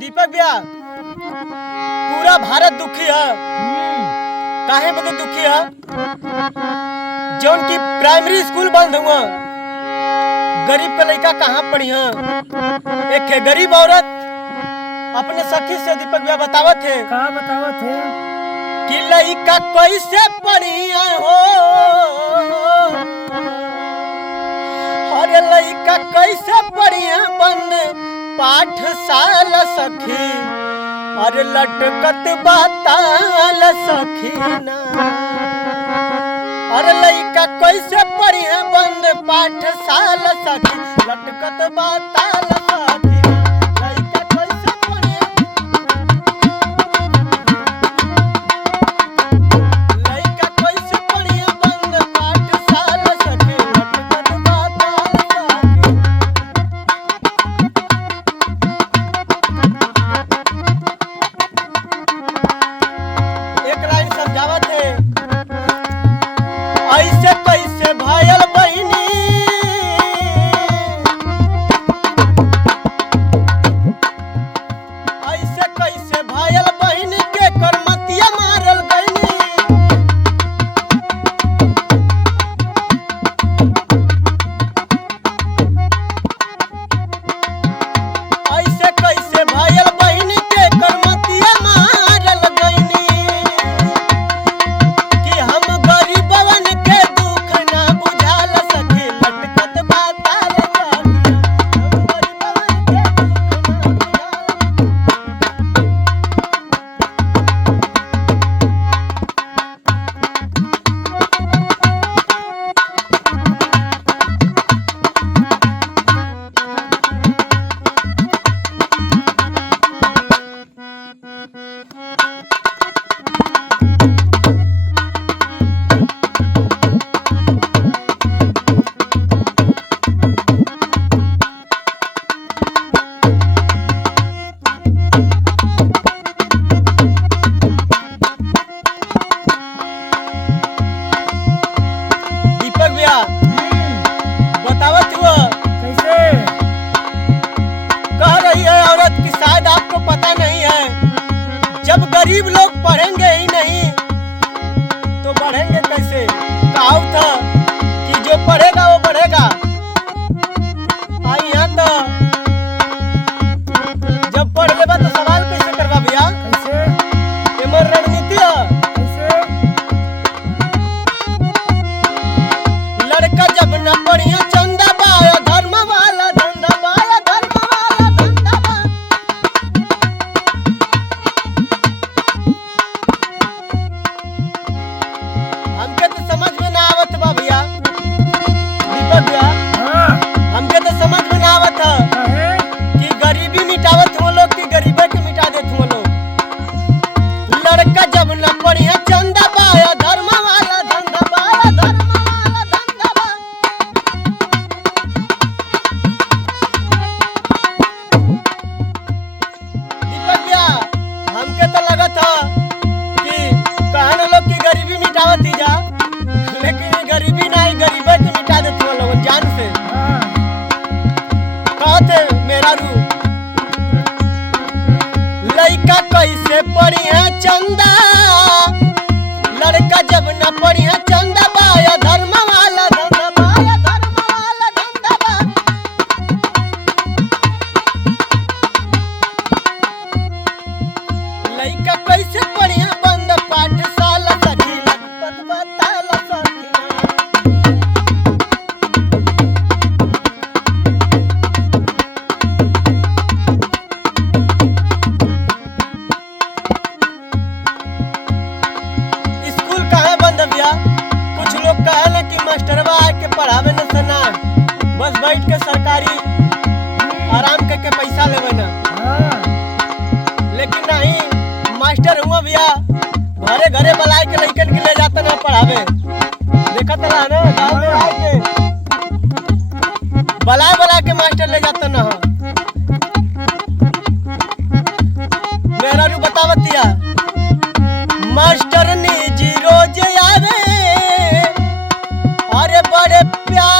दीपक भैया पूरा भारत दुखी है। काहे बदे दुखी है? जौन की प्राइमरी स्कूल बंद हुआ, गरीब का लड़का कहाँ पढ़ी है। एक गरीब औरत अपने सखी से दीपक भैया बतावत है। कहाँ बतावत है कि लड़का कैसे पढ़ी हो, अरे लड़का कैसे पढ़ी बंद पाठशाला सखी, अरे लटकत बताल सखी ना। अरे लड़का कैसे पढ़ी बंद पाठशाला सखी, लटकत बताल सखी। लड़का कैसे पढ़ी, लड़का कैसे पढ़ी बंद पाठशाला सखी, लटकत बताल सखी। एक लाइन समझावत है, ऐसे कैसे भायल बहिनी, ऐसे कैसे भायल बहिनी के करमतिया मारल गईनी। ऐसे कैसे भायल बहिनी के करमतिया मारल गईनी, कि हम गरीबवन के दुख ना बुझाल सखी, लटकत बताल सखी। हम गरीबवन के दुख ना बुझाल। दीपक भैया बतावत हुआ, कैसे कह रही है औरत कि शायद आपको पता नहीं है, जब गरीब लोग पढ़ेंगे ही नहीं तो बढ़ेंगे कैसे। कहावत था कि जो पढ़ेगा वो बढ़ेगा। यहाँ तो जब पढ़ लेबा तो सवाल कैसे करवा भैया, कैसे एमर रणनीति है। कैसे लड़का जब न पढ़िया चंदा बाया धर्म वाला धंधा बाया, धर्म वाला धंधा बा। हमके तो समझ में ना आवत बा भैया, दीपक भैया हाँ हमके तो समझ में ना आवत है काहे कि गरीबी मिटावत हो लोग कि गरीबे के मिटा देत हो लोग। लड़का जब न पढ़िया चंदा बाया धर्म वाला धंधा बाया, धर्म वाला धंधा बा। दीपक भैया हमके तो लगत था कि कहने लोग की गरीबी मिटावत ही जा, लेकिन ये गरीबी नहीं, गरीबे के मिटा देते हो लोग जान से। हाँ कहते मेरा रू लड़का कैसे पढ़ी है चंदा, लड़का जब न पढ़ी है चंदा बाया धर्म वाला धंधा बाया, धर्म वाला धंधा बा। लड़का कैसे पढ़ी है बंद पाठशाला सखी, लटपट बताल सखी। स्कूल काहे बंद भैया? कुछ लोग कहले कि मास्टरवा आके पढ़ावे न सना, बस बैठ के सरकारी आराम करके पैसा लेवे ना। हाँ लेकिन नहीं, मास्टर हुआ भैया घरे घरे बुलाए के लइकन के ले जाता ना पढ़ावे। देखत रहा ना गाँव में आए के बुला के मास्टर ले जाता ना। मेरा रू बतावतिया मास्टर जी रोज आवे, अरे बड़े प्यार